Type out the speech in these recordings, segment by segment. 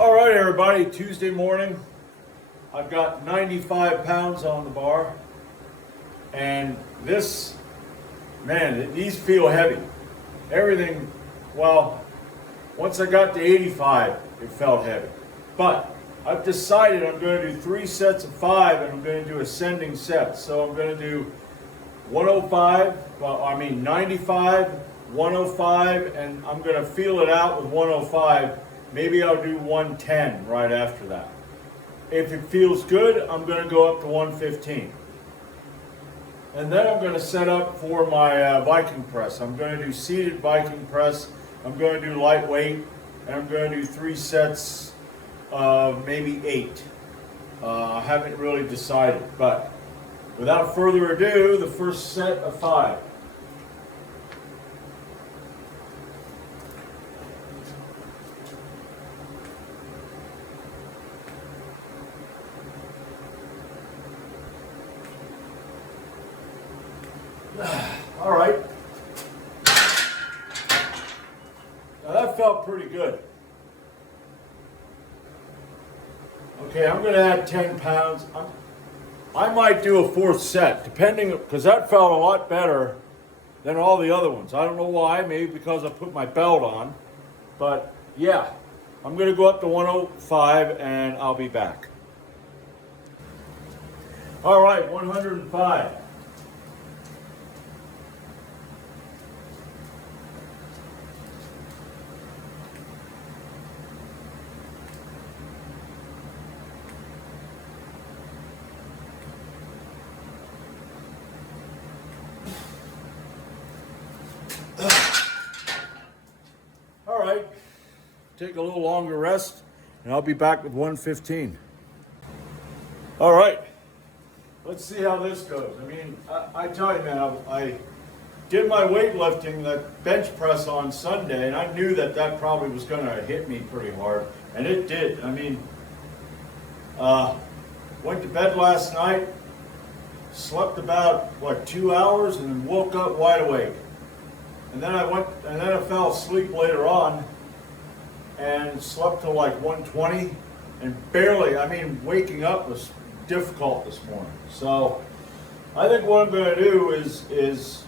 All right, everybody, Tuesday morning. I've got 95 pounds on the bar. And this, man, these feel heavy. Everything, well, once I got to 85, it felt heavy. But I've decided I'm going to do 3 sets of 5 and I'm going to do ascending sets. So I'm going to do 95, 105, and I'm going to feel it out with 105. Maybe I'll do 110 right after that. If it feels good, I'm going to go up to 115. And then I'm going to set up for my Viking press. I'm going to do seated Viking press. I'm going to do lightweight, and I'm going to do 3 sets of maybe 8. I haven't really decided, but without further ado, the first set of 5. All right. Now that felt pretty good. Okay, I'm going to add 10 pounds. I might do a 4th set, depending, because that felt a lot better than all the other ones. I don't know why, maybe because I put my belt on. But yeah, I'm going to go up to 105 and I'll be back. All right, 105. All right, take a little longer rest, and I'll be back with 115. All right, let's see how this goes. I mean, I tell you, man, I did my weightlifting, that bench press on Sunday, and I knew that probably was going to hit me pretty hard, and it did. I mean, went to bed last night, slept about, 2 hours, and then woke up wide awake. And then I fell asleep later on and slept till like 1:20 and barely, waking up was difficult this morning. So I think what I'm going to do is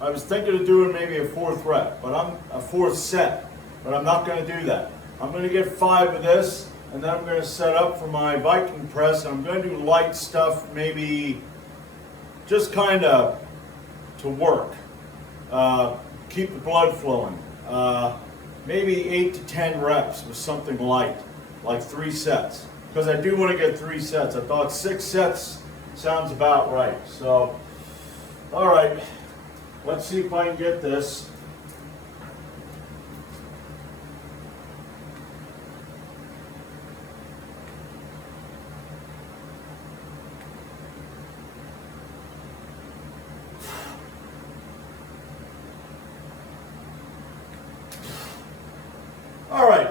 I was thinking of doing maybe a 4th rep, but I'm a 4th set, but I'm not going to do that. I'm going to get 5 of this, and then I'm going to set up for my Viking press, and I'm going to do light stuff, maybe just kind of to work. Keep the blood flowing. Maybe 8 to 10 reps with something light, like 3 sets. Because I do want to get 3 sets. I thought 6 sets sounds about right. So, all right, let's see if I can get this. All right,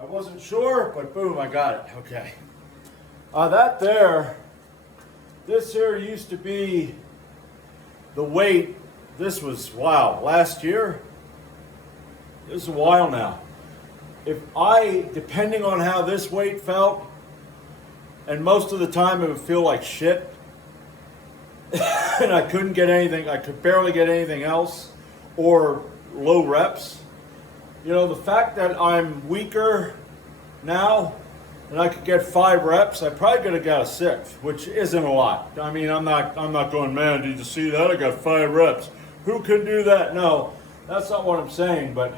I wasn't sure, but boom, I got it. Okay. This here used to be the weight. This was, wow, last year. This is a while now. Depending on how this weight felt, and most of the time it would feel like shit, and I couldn't get anything, I could barely get anything else, or low reps. You know, the fact that I'm weaker now and I could get 5 reps, I probably could have got a 6th, which isn't a lot. I mean, I'm not going, man, did you see that? I got 5 reps. Who can do that? No, that's not what I'm saying, but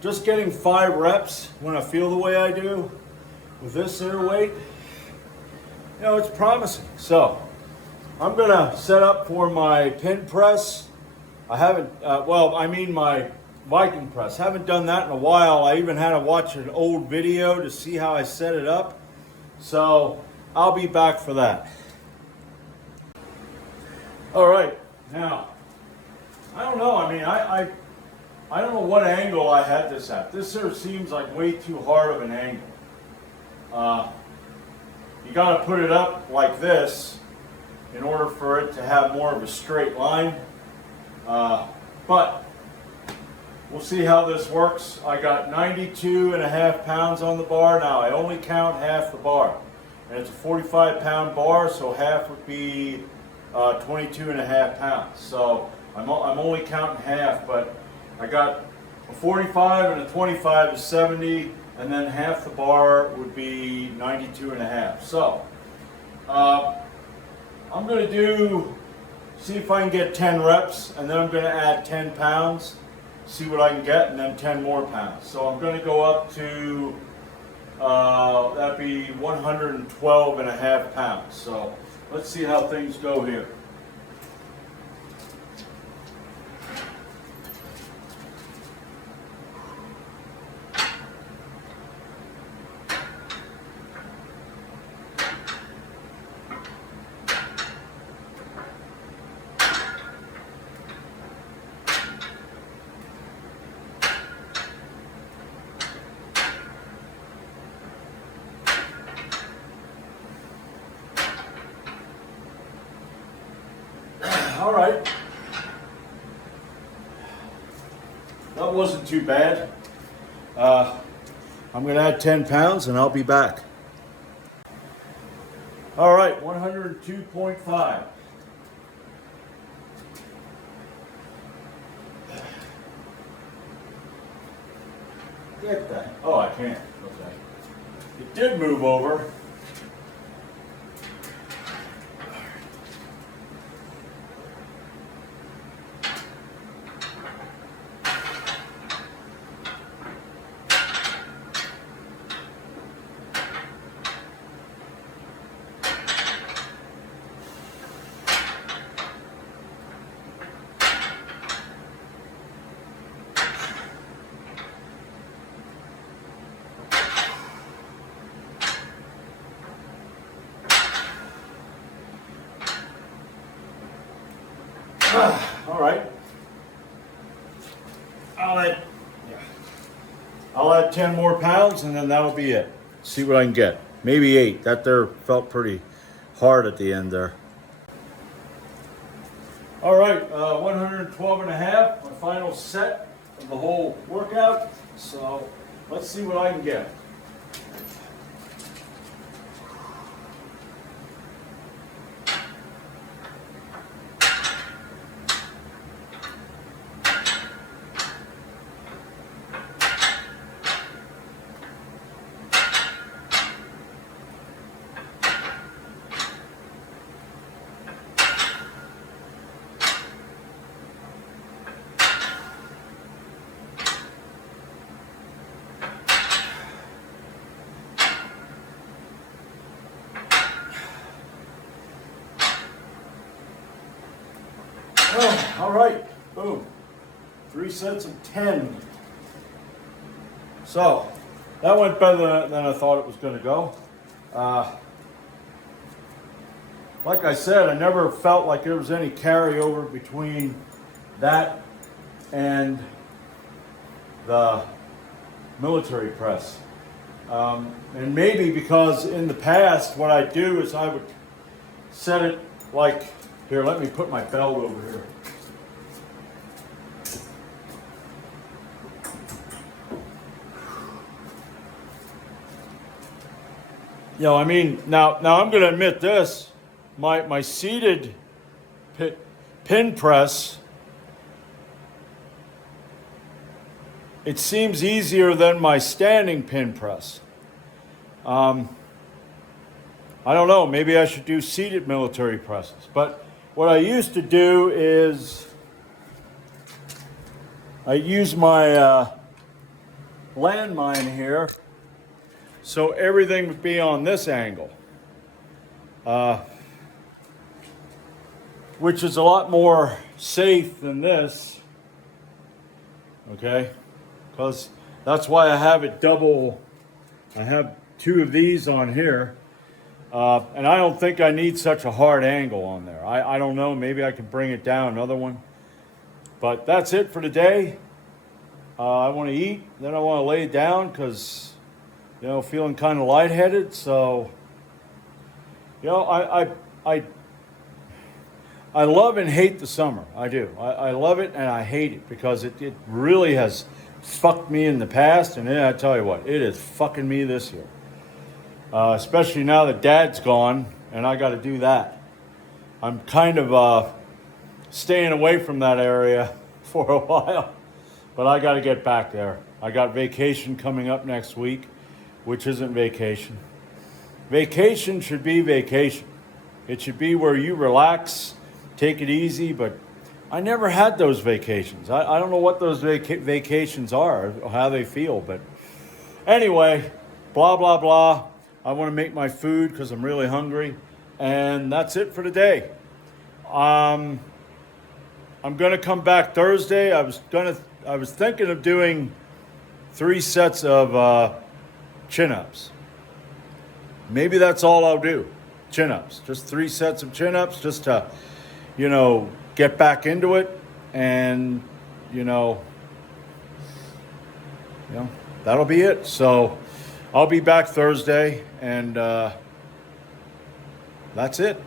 just getting 5 reps when I feel the way I do with this inner weight, you know, it's promising. So I'm gonna set up for my pin press. I haven't, my Viking press. Haven't done that in a while. I even had to watch an old video to see how I set it up. So I'll be back for that. All right, now, I don't know. I mean, I don't know what angle I had this at. This sort of seems like way too hard of an angle. You got to put it up like this in order for it to have more of a straight line. But we'll see how this works. I got 92.5 pounds on the bar. Now I only count half the bar. And it's a 45-pound bar, so half would be 22.5 pounds. So I'm only counting half, but I got a 45 and a 25 is 70, and then half the bar would be 92.5. So I'm going to see if I can get 10 reps, and then I'm going to add 10 pounds, see what I can get, and then 10 more pounds. So I'm going to go up to, that'd be 112.5 pounds. So let's see how things go here. All right, that wasn't too bad. I'm going to add 10 pounds and I'll be back. All right, 102.5. Get that. Oh, I can't. Okay. It did move over. All right. I'll add 10 more pounds and then that'll be it. See what I can get. Maybe 8. That there felt pretty hard at the end there. All right, 112.5, my final set of the whole workout. So let's see what I can get. Oh, all right, boom. 3 sets of 10. So that went better than I thought it was going to go. Like I said, I never felt like there was any carryover between that and the military press. And maybe because in the past, what I do is I would set it like, here, let me put my belt over here. You know, I mean, now I'm going to admit this. My seated pin press, it seems easier than my standing pin press. I don't know, maybe I should do seated military presses. But what I used to do is I use my landmine here, so everything would be on this angle, which is a lot more safe than this, okay? Because that's why I have it double. I have 2 of these on here. And I don't think I need such a hard angle on there. I don't know, maybe I can bring it down another one. But that's it for today. I want to eat, then I want to lay down because, you know, feeling kind of lightheaded. So, you know, I love and hate the summer. I do. I love it and I hate it because it really has fucked me in the past. And I tell you what, it is fucking me this year. Especially now that Dad's gone and I got to do that. I'm kind of staying away from that area for a while, but I got to get back there. I got vacation coming up next week, which isn't vacation. Vacation should be vacation. It should be where you relax, take it easy, but I never had those vacations. I don't know what those vacations are or how they feel, but anyway, blah, blah, blah. I want to make my food because I'm really hungry, and that's it for today. I'm going to come back Thursday. I was thinking of doing 3 sets of chin-ups. Maybe that's all I'll do. Chin-ups. Just 3 sets of chin-ups just to, get back into it. And, that'll be it. So I'll be back Thursday and that's it.